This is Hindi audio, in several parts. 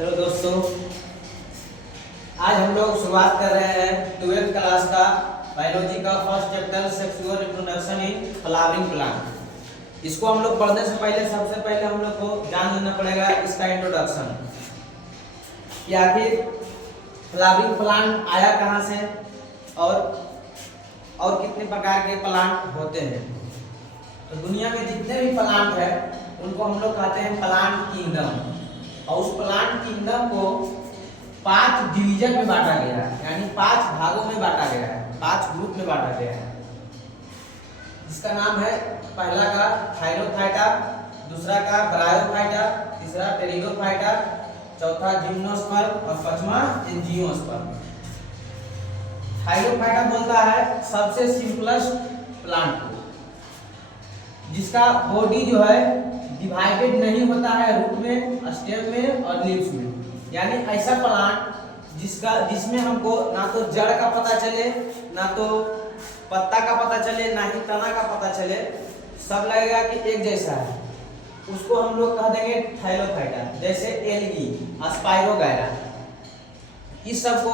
हेलो दोस्तों, आज हम लोग शुरुआत कर रहे हैं 12th क्लास का बायोलॉजी का first chapter sexual reproduction in flowering plant. इसको हम लोग पढ़ने से पहले सबसे पहले हम लोग को जान लेना पड़ेगा इसका इंट्रोडक्शन कि आखिर फ्लावरिंग प्लांट आया कहाँ से और कितने प्रकार के प्लांट होते हैं। तो दुनिया में जितने भी प्लांट है उनको हम लोग कहते हैं प्लांट किंगडम, और उस प्लांट किंगडम को 5 डिवीजन में बांटा गया है, यानी 5 भागों में बांटा गया है, 5 ग्रुप में बांटा गया है। इसका नाम है पहला का थाइरोफाइटा, दूसरा का ब्रायोफाइटा, तीसरा टेरिडोफाइटा, चौथा जिम्नोस्पर्म और पांचवा एंजियोस्पर्म। थाइरोफाइटा बोलता है सबसे सिंपलेस्ट प्लांट को, जिसका बॉडी जो है डिवाइडेड नहीं होता है रूट में, स्टेम में और लीव्स में। यानी ऐसा प्लांट जिसमें हमको ना तो जड़ का पता चले, ना तो पत्ता का पता चले, ना ही तना का पता चले, सब लगेगा कि एक जैसा है, उसको हम लोग कह देंगे थाइरोफाइटा। जैसे एलगी, स्पाइरोगायरा, इस सब को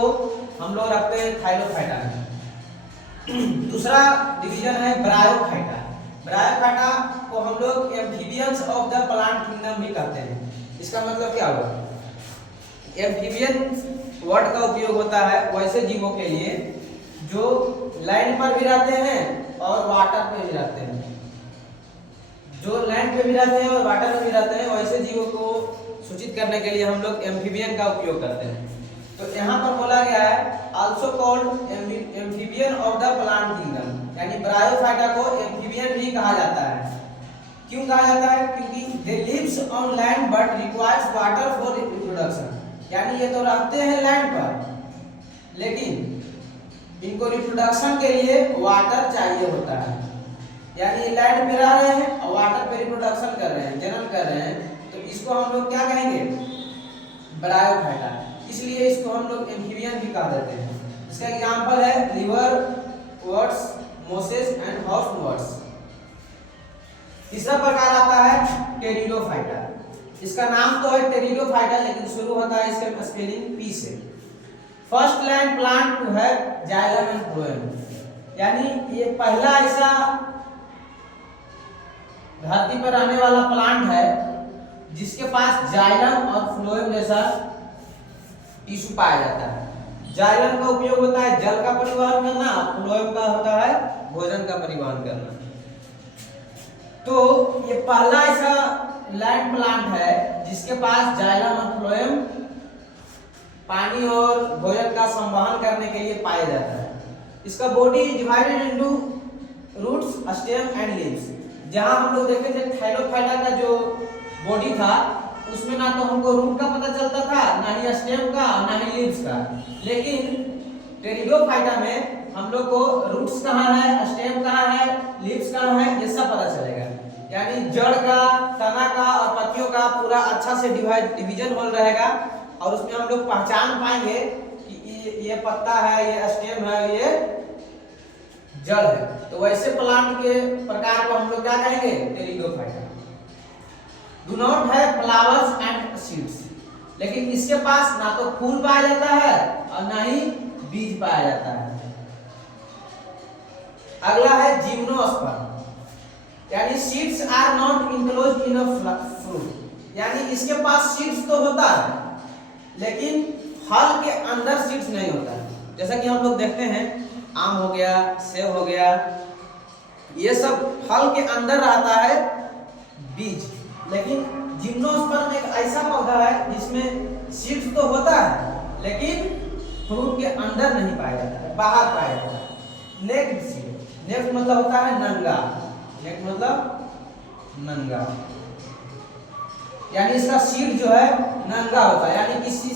हम लोग रखते हैं थाइरोफाइटा में। दूसरा डिवीजन है ब्रायोफाइटा। ब्रायोफाइटा को हम लोग amphibians of the plant kingdom भी कहते हैं। इसका मतलब क्या हुआ? एम्फीबियन वर्ड का उपयोग होता है वैसे जीवों के लिए जो लैंड पर भी रहते हैं और वाटर पे भी रहते हैं। जो लैंड पे भी रहते हैं और वाटर में भी रहते हैं, वैसे जीवों को सूचित करने के लिए हम लोग एम्फीबियन का उपयोग करते हैं। तो यहाँ पर बोला गया है also called amphibian of the plant kingdom, यानी ब्रायोफाइटा को एम्फीबियन भी कहा जाता है। क्यों कहा जाता है? क्योंकि they lives on land but requires water for reproduction. यानी ये तो रहते हैं लैंड पर, लेकिन इनको रिप्रोडक्शन के लिए वाटर चाहिए होता है। यानी लैंड पे रह रहे हैं और वाटर पे रिप्रोडक्शन कर रहे हैं, जनन कर रहे हैं, तो इसको हम लोग क्या कहेंगे? ब्रायोफाइटा। इसलिए इसको हम लोग एम्फीबियन भी कह देते हैं। इसका एग्जांपल है liver words, Moses and horse words. तीसरा प्रकार आता है टेरिडोफाइटा। इसका नाम तो है टेरिडोफाइटा, लेकिन शुरू होता है इसका स्पेलिंग पी से। फर्स्ट लैंड प्लांट टू है जाइलम एंड फ्लोएम, यानी ये पहला ऐसा धरती पर रहने वाला प्लांट है जिसके पास जाइलम और फ्लोएम जैसा टिश्यू पाया जाता है। जाइलम का उपयोग होता है जल का परिवहन करना, फ्लोएम का होता है भोजन का परिवहन करना। तो ये पहला ऐसा लैंड प्लांट है जिसके पास जाइलम और फ्लोएम पानी और भोजन का संवहन करने के लिए पाया जाता है। इसका body divided into roots, stem and leaves. जहां हम लोग देखे थे थाइरोफाइटा का जो बॉडी था उसमें ना तो हमको रूट का पता चलता था, ना ही स्टेम का, ना ही लीव्स का। लेकिन टेरिडोफाइटा में हम लोग को रूट्स कहाँ है, स्टेम कहाँ है, लीव्स कहाँ है, ये सब पता चलेगा। यानी जड़ का, तना का और पत्तियों का पूरा अच्छा से डिवीजन होल रहेगा, और उसमें हम लोग पहचान पाएंगे कि ये पत्ता है, ये स्टेम है, ये जड़ है। तो वैसे प्लांट के प्रकार को हम लोग क्या कहेंगे? टेरिडोफाइटा। डू नॉट है फ्लावर्स एंड सीड्स, लेकिन इसके पास ना तो फूल पाया जाता है और ना ही बीज पाया जाता है। अगला है जिम्नोस्पर्म, यानी seeds are not enclosed in a fruit. यानी इसके पास सीड्स तो होता है, लेकिन फल के अंदर सीड्स नहीं होता है। जैसा कि हम लोग देखते हैं आम हो गया, सेब हो गया, ये सब फल के अंदर रहता है बीज। लेकिन जिम्नोस्पर्म एक ऐसा पौधा है जिसमें सीड्स तो होता है, लेकिन फ्रूट के अंदर नहीं पाया जाता है, बाहर पाया जाता है। नेक्ड सीड, नेक्ड मतलब होता है नंगा, नेक्ड मतलब नंगा, यानी इसका सीड जो है नंगा होता है, यानी किसी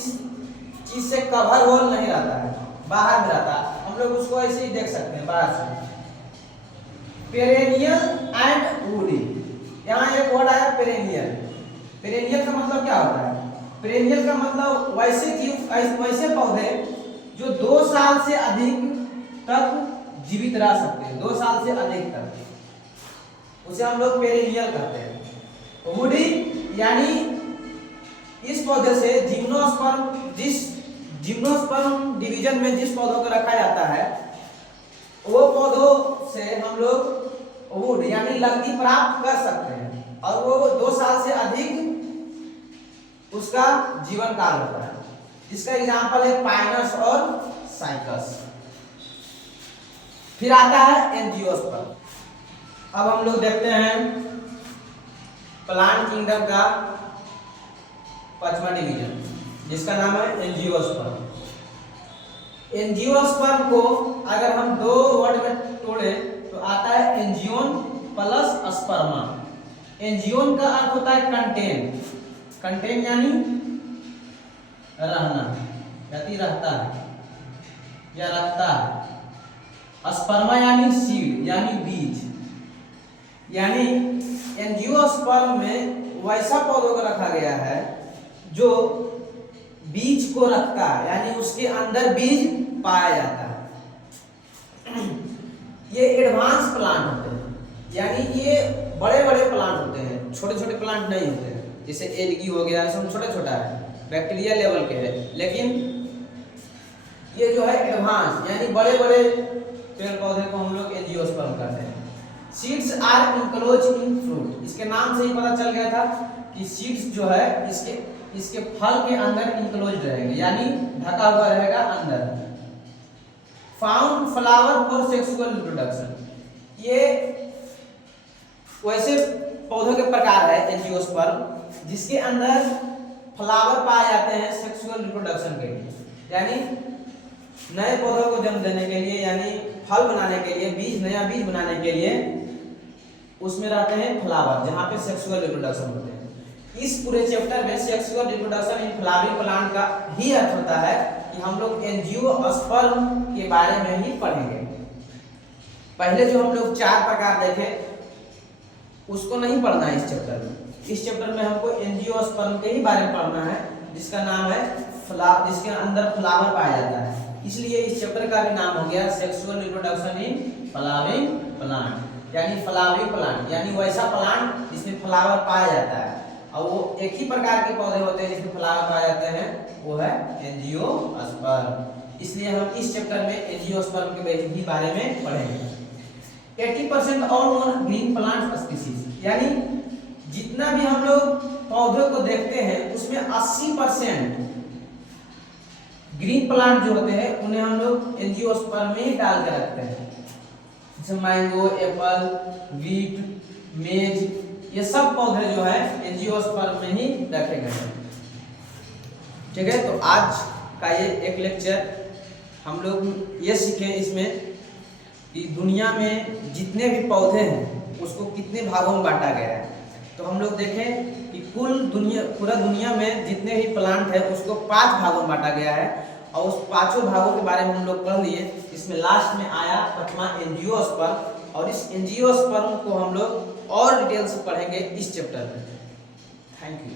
चीज से कवर होल नहीं रहता है, बाहर में रहता है। हम लोग उसको ऐसे ही देख सकते हैं बाहर से। पेरेनियल एंड वुडी, यहाँ एक वर्ड आया पेरेनियल। पेरेनियल का मतलब क्या होता है? पेरेनियल का मतलब वैसे पौधे जो 2 साल से अधिक तक जीवित रह सकते हैं, 2 साल से अधिक तक, उसे हम लोग पेरेनियल कहते हैं। वुडी यानी इस पौधे से जिम्नोस्पर्म डिवीजन में जिस पौधों को रखा जाता है वो पौधों से हम लोग वुड यानी लकड़ी प्राप्त कर सकते हैं और वो 2 साल से अधिक उसका जीवन काल होता है। इसका एग्जांपल है पाइनस और साइकस। फिर आता है एंजियोस्पर्म। अब हम लोग देखते हैं प्लांट किंगडम का 5वां डिवीजन जिसका नाम है एंजियोस्पर्म। एंजियोस्पर्म को अगर हम 2 वर्ड में तोड़े तो आता है एंजियोन प्लस स्पर्मा। एंजियोन का अर्थ होता है कंटेन, कंटेन यानी रहना, यानी रहता है या रखता है। स्पर्मा यानी सीड यानी बीज, यानी एंजियोस्पर्म में वैसा पौधों को रखा गया है जो बीज को रखता है, यानी उसके अंदर बीज पाया जाता है। ये एडवांस प्लांट होते हैं, यानी ये बड़े बड़े प्लांट होते हैं, छोटे छोटे प्लांट नहीं होते हैं। जैसे एलगी हो गया, सब छोटा छोटा है, बैक्टीरिया लेवल के है, लेकिन ये जो है एडवांस यानी बड़े बड़े पेड़ पौधे को हम लोग एंजियोस्पर्म कहते हैं। Seeds are enclose in fruit. इसके नाम से ही पता चल गया था कि सीड्स जो है इसके फल के अंदर इनक्लोज रहेंगे, यानी ढका हुआ रहेगा अंदर। Found flower for sexual reproduction. ये वैसे पौधों के प्रकार है एंजियोस्पर्म जिसके अंदर फ्लावर पाए जाते हैं सेक्सुअल रिप्रोडक्शन के लिए, यानी नए पौधों को जन्म देने के लिए, यानी फल बनाने के लिए, नया बीज बनाने के लिए उसमें रहते हैं फ्लावर जहां पे सेक्सुअल रिप्रोडक्शन होते हैं। इस पूरे चैप्टर में sexual reproduction in flowering plant का ही अर्थ होता है कि हम लोग एंजियोस्पर्म के बारे में ही पढ़ेंगे। पहले जो हम लोग 4 प्रकार देखे उसको नहीं पढ़ना है इस चैप्टर में। इस चैप्टर में हमको एंजियोस्पर्म के ही बारे में पढ़ना है जिसका नाम है जिसके अंदर फ्लावर पाया जाता है। इसलिए इस चैप्टर का भी नाम हो गया sexual reproduction in flowering plant, यानी फ्लावरिंग प्लांट यानी वैसा प्लांट जिसमें फ्लावर पाया जाता है। और वो एक ही प्रकार के पौधे होते हैं जिसमें फ्लावर पाए जाते हैं, वो है एंजियोस्पर्म। इसलिए हम इस चैप्टर में एंजियोस्पर्म के ही बारे में पढ़ेंगे। 80% all known green plant species, यानी जितना भी हम लोग पौधों को देखते हैं उसमें 80% ग्रीन प्लांट जो होते हैं उन्हें हम लोग एंजियोस्पर्म में ही डाल कर रखते हैं। जैसे मैंगो, एप्पल, वीट, मेज, ये सब पौधे जो है एंजियोस्पर्म में ही रखे गए हैं। ठीक है, तो आज का ये एक लेक्चर हम लोग ये सीखे इसमें कि दुनिया में जितने भी पौधे हैं उसको कितने भागों में बांटा गया है। तो हम लोग देखें कि पूरा दुनिया में जितने भी प्लांट है उसको 5 भागों में बांटा गया है और उस 5 भागों के बारे में हम लोग पढ़ लिए। इसमें लास्ट में आया 5वां एंजियोस्पर्म, और इस एंजियोस्पर्म को हम लोग और डिटेल से पढ़ेंगे इस चैप्टर में। Thank you.